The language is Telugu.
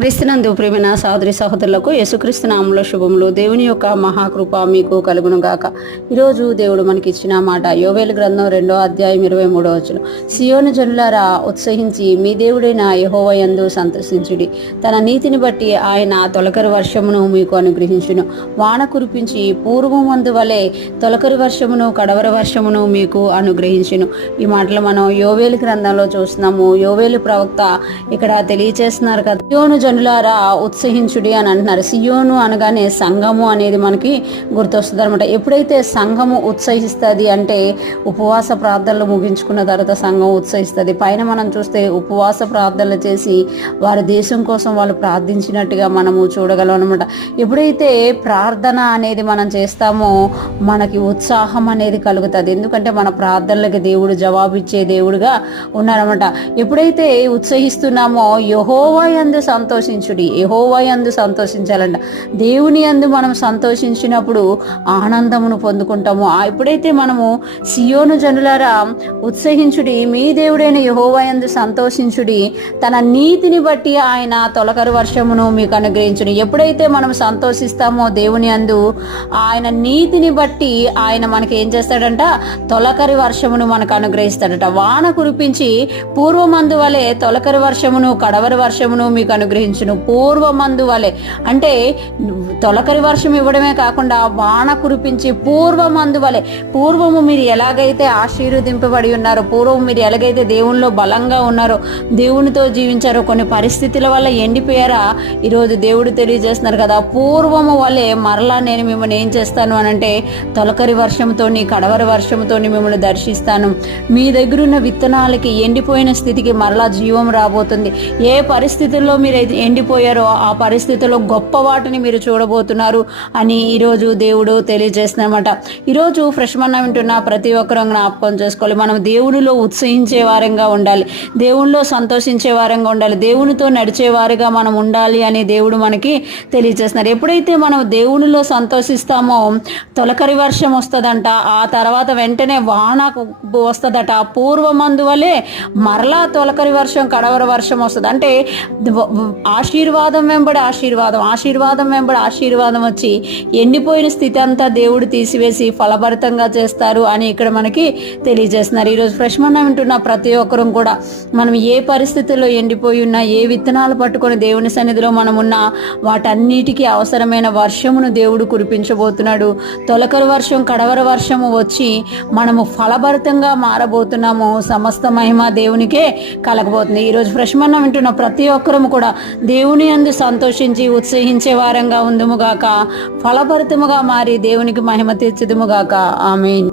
క్రీస్తునందు ప్రియమైన సహోదరి సహోదరులకు యేసుక్రీస్తు నామములో శుభములు. దేవుని యొక్క మహాకృప మీకు కలుగును గాక. ఈరోజు దేవుడు మనకి ఇచ్చిన మాట యోవేలు గ్రంథం 2వ అధ్యాయం 23వ వచనం. సియోను జనులారా ఉత్సహించి మీ దేవుడైన యెహోవా యందు సంతోషించుడి. తన నీతిని బట్టి ఆయన తొలకరి వర్షమును మీకు అనుగ్రహించును. వాన కురిపించి పూర్వమందు వలె తొలకరి వర్షమును కడవర వర్షమును మీకు అనుగ్రహించును. ఈ మాటలు మనం యోవేలు గ్రంథంలో చూస్తున్నాము. యోవేలు ప్రవక్త ఇక్కడ తెలియచేస్తున్నారు కదా, సియోను జనులారా ఉత్సహించుడి అని అంటున్నారు. సియోను అనగానే సంఘము అనేది మనకి గుర్తొస్తుంది అనమాట. ఎప్పుడైతే సంఘము ఉత్సహిస్తుంది అంటే ఉపవాస ప్రార్థనలు ముగించుకున్న తర్వాత సంఘం ఉత్సహిస్తుంది. పైన మనం చూస్తే ఉపవాస ప్రార్థనలు చేసి వారి దేశం కోసం వాళ్ళు ప్రార్థించినట్టుగా మనము చూడగలం అనమాట. ఎప్పుడైతే ప్రార్థన అనేది మనం చేస్తామో మనకి ఉత్సాహం అనేది కలుగుతుంది. ఎందుకంటే మన ప్రార్థనలకి దేవుడు జవాబిచ్చే దేవుడుగా ఉన్నారన్నమాట. ఎప్పుడైతే ఉత్సహిస్తున్నామో యెహోవా యందు సంతోషించుడి. యెహోవా యందు సంతోషించాలంట. దేవుని యందు మనం సంతోషించినప్పుడు ఆనందమును పొందుకుంటాము. ఎప్పుడైతే మనము సియోను జనులారా ఉత్సహించుడి, మీ దేవుడైన యెహోవా యందు సంతోషించుడి, తన నీతిని బట్టి ఆయన తొలకరి వర్షమును మీకు అనుగ్రహించును. ఎప్పుడైతే మనం సంతోషిస్తామో దేవుని యందు, ఆయన నీతిని బట్టి ఆయన మనకి ఏం చేస్తాడంట, తొలకరి వర్షమును మనకు అనుగ్రహిస్తాడట. వాన కురిపించి పూర్వమందు వలె తొలకరి వర్షమును కడవరి వర్షమును మీకు అనుగ్రహించును. పూర్వమందు వలె అంటే తొలకరి వర్షం ఇవ్వడమే కాకుండా వాన కురిపించి పూర్వమందు వలె, పూర్వము మీరు ఎలాగైతే ఆశీర్వదింపబడి ఉన్నారో, పూర్వం మీరు ఎలాగైతే దేవునిలో బలంగా ఉన్నారో, దేవునితో జీవించారో, కొన్ని పరిస్థితుల వల్ల ఎండిపోయారా, ఈరోజు దేవుడు తెలియజేస్తున్నారు కదా, పూర్వము వలె మరలా నేను మిమ్మల్ని ఏం చేస్తాను అనంటే తొలకరి వర్షంతోని కడవరి వర్షంతోని మిమ్మల్ని దర్శిస్తాను. మీ దగ్గర ఉన్న విత్తనాలకి ఎండిపోయిన స్థితికి మరలా జీవం రాబోతుంది. ఏ పరిస్థితుల్లో మీరు ఎండిపోయారో ఆ పరిస్థితుల్లో గొప్ప వాటిని మీరు చూడబోతున్నారు అని ఈరోజు దేవుడు తెలియజేస్తున్నమాట. ఈరోజు ఫ్రెష్ మన్నా వింటున్న ప్రతి ఒక్కరూ జ్ఞాపకం చేసుకోవాలి, మనం దేవునిలో ఉత్సహించే వారంగా ఉండాలి, దేవునిలో సంతోషించే వారంగా ఉండాలి, దేవునితో నడిచే వారిగా మనం ఉండాలి అని దేవుడు మనకి తెలియజేస్తున్నారు. ఎప్పుడైతే మనం దేవునిలో సంతోషిస్తామో తొలకరి వర్షం వస్తుందంట, ఆ తర్వాత వెంటనే వాన వస్తుందట. పూర్వమందు వలె మరలా తొలకరి వర్షం కడవర వర్షం వస్తుంది. అంటే ఆశీర్వాదం వెంబడి ఆశీర్వాదం, ఆశీర్వాదం వెంబడి ఆశీర్వాదం వచ్చి ఎండిపోయిన స్థితి అంతా దేవుడు తీసివేసి ఫలభరితంగా చేస్తారు అని ఇక్కడ మనకి తెలియజేస్తున్నారు. ఈరోజు ఫ్రెష్ మన్నా వింటున్న ప్రతి ఒక్కరూ కూడా మనం ఏ పరిస్థితుల్లో ఎండిపోయి ఉన్నా, ఏ విత్తనాలు పట్టుకొని దేవుని సన్నిధిలో మనం ఉన్నా, వాటన్నిటికీ అవసరమైన వర్షమును దేవుడు కురిపించబోతున్నాడు. తొలకరి వర్షం కడవర వర్షము వచ్చి మనము ఫలభరితంగా మారబోతున్నాము. సమస్త మహిమ దేవునికే కలగబోతుంది. ఈరోజు ఫ్రెష్ మన్నా వింటున్న ప్రతి ఒక్కరూ కూడా దేవుని యందు సంతోషించి ఉత్సహించే వారంగా ఉందుముగాక, ఫలభరితముగా మారి దేవునికి మహిమ తెచ్చుదుముగాక. ఆమేన్.